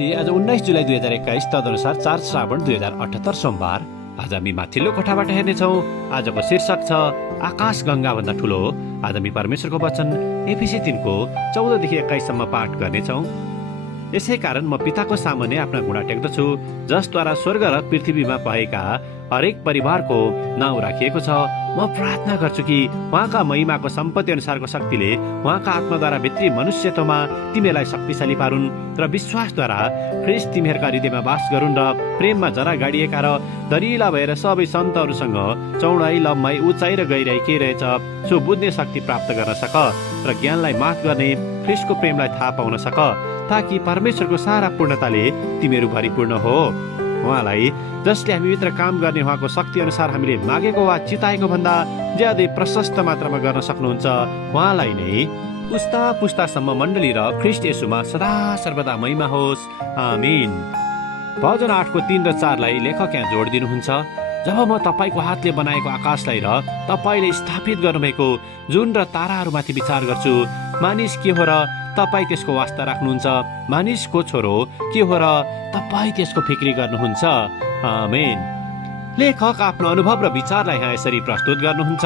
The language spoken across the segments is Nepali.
भनेपछि आज 19 जुलाई 2021 तदनुसार 4 श्रावण 2078 सोमबार। आज हामी माथिल्लो कोठाबाट हेर्नेछौँ। आजको शीर्षक छ आकाश गंगा भन्दा ठुलो। आज हामी परमेश्वरको वचन एफिसी 3को 14 देखि 21 सम्म पाठ गर्नेछौँ। यसै कारण म पिताको सामुन्ने आफ्ना घुँडा टेक्दछु, जसद्वारा स्वर्ग र पृथ्वीमा भएका हरेक परिवारको नाउँ राखिएको छ। म प्रार्थना गर्छु कि उहाँका महिमाको सम्पत्ति अनुसारको शक्तिले उहाँका आत्माद्वारा भित्री मनुष्यत्वमा तिमीहरूलाई शक्तिशाली पारुन् र विश्वासद्वारा ख्रीष्ट तिमीहरूका हृदयमा वास गरून् र प्रेममा जरा गाडिएका र दरिला भएर सबै सन्तहरूसँग चौडाइ, लम्बाइ, उचाइ र गहिराइ के रहेछ सो बुझ्ने शक्ति प्राप्त गर्न सक र ज्ञानलाई मात गर्ने ख्रीष्टको प्रेमलाई थाहा पाउन सक, ताकि परमेश्वरको सारा पूर्णताले तिमीहरू भरिपूर्ण हो। उहाँलाई जसले हामीभित्र काम गर्ने उहाँको शक्ति अनुसार हामीले मागेको वा चिताएको भन्दा ज्यादै प्रशस्त मात्रामा गर्न सक्नुहुन्छ। उहाँलाई नै पुस्ता पुस्तासम्म मण्डली र ख्रीष्ट येशूमा सदा सर्वदा महिमा होस्। आमीन। भजन 8 को 3 र 4 लाई लेखक यहाँ जोड दिनुहुन्छ। जब म तपाईको हातले बनाएको आकाशलाई र तपाईले स्थापित गर्नुभएको जुन र ताराहरूमाथि विचार गर्छु, मानिस के हो र तपाईँ त्यसको वास्ता राख्नुहुन्छ, मानिसको छोरो के हो र तपाईँ त्यसको फिक्री गर्नुहुन्छ। आमेन। लेखक आफ्नो अनुभव र विचारलाई यहाँ यसरी प्रस्तुत गर्नुहुन्छ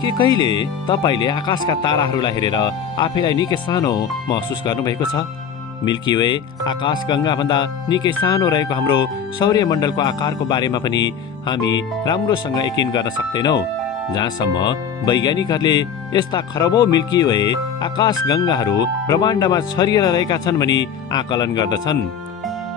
कि कहिले तपाईले आकाशका ताराहरूलाई हेरेर आफैलाई निकै सानो महसुस गर्नुभएको छ? मिल्की वे आकाश गंगा भन्दा निकै सानो रहेको हाम्रो सौर्यमण्डलको आकारको बारेमा पनि हामी राम्रोसँग यकिन गर्न सक्दैनौँ, जहाँसम्म वैज्ञानिकहरूले यस्ता खरबौं मिल्की वे आकाश गंगाहरू ब्रह्माण्डमा छरिएर रहेका छन् भनी आकलन गर्दछन्।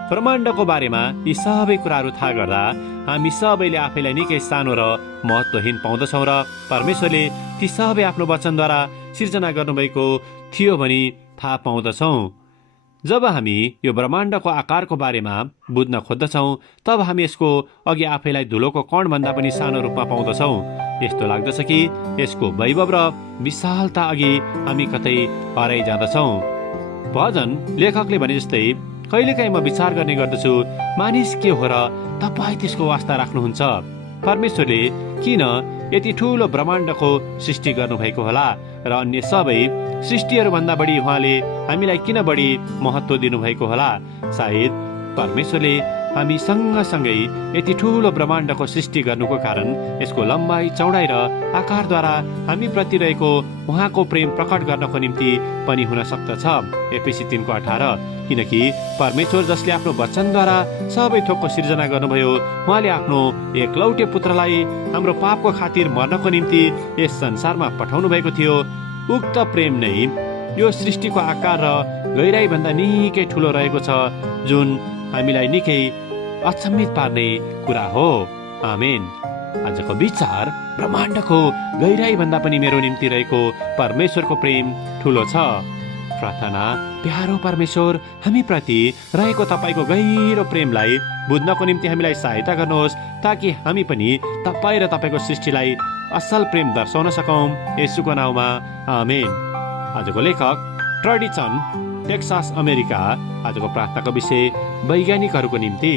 ब्रह्माण्डको बारेमा यी सबै कुराहरू थाहा गर्दा हामी सबैले आफैलाई निकै सानो र महत्त्वहीन पाउँदछौँ र परमेश्वरले ती सबै आफ्नो वचनद्वारा सिर्जना गर्नुभएको थियो भनी थाहा पाउँदछौँ। जब हामी यो ब्रह्माण्डको आकारको बारेमा बुझ्न खोज्दछौँ, तब हामी यसको अघि आफैलाई धुलोको कणभन्दा पनि सानो रूपमा पाउँदछौँ। यस्तो लाग्दछ कि यसको वैभव र विशालता अघि हामी कतै हराइ जाँदछौँ। भजन लेखकले भने जस्तै कहिलेकाहीँ म विचार गर्ने गर्दछु, मानिस के हो र तपाईँ त्यसको वास्ता राख्नुहुन्छ? परमेश्वरले किन यति ठुलो ब्रह्माण्डको सृष्टि गर्नुभएको होला र अन्य सबै सृष्टिहरूभन्दा बढी उहाँले हामीलाई किन बढी महत्त्व दिनुभएको होला? सायद परमेश्वरले हामी सँगसँगै यति ठुलो ब्रह्माण्डको सृष्टि गर्नुको कारण यसको लम्बाइ, चौडाइ र आकारद्वारा हामी प्रति रहेको उहाँको प्रेम प्रकट गर्नको निम्ति पनि हुन सक्दछ। एफिसी 3 को 18। किनकि परमेश्वर जसले आफ्नो वचनद्वारा सबै थोकको सिर्जना गर्नुभयो, उहाँले आफ्नो एकलौटे पुत्रलाई हाम्रो पापको खातिर मर्नको निम्ति यस संसारमा पठाउनु भएको थियो। उक्त प्रेम नै यो सृष्टिको आकार र गहिराई भन्दा निकै ठुलो रहेको छ, जुन हामीलाई निकै अचम्मित पार्ने कुरा हो। आमेन। आजको विचार ब्रह्माण्डको गहिराई भन्दा पनि मेरो निम्ति रहेको परमेश्वरको प्रेम ठुलो छ। प्रार्थना। प्यारो परमेश्वर, हामी प्रति रहेको तपाईको गहिरो प्रेमलाई बुझ्नको निम्ति हामीलाई सहायता गर्नुहोस्, ताकि हामी पनि तपाईँ र तपाईको सृष्टिलाई असल प्रेम दर्शाउन सकौँ। येशूको नाउँमा आमेन। आजको लेखक ट्रेडिसन, टेक्सास, अमेरिका। आजको प्रार्थनाको विषय वैज्ञानिकहरूको निम्ति।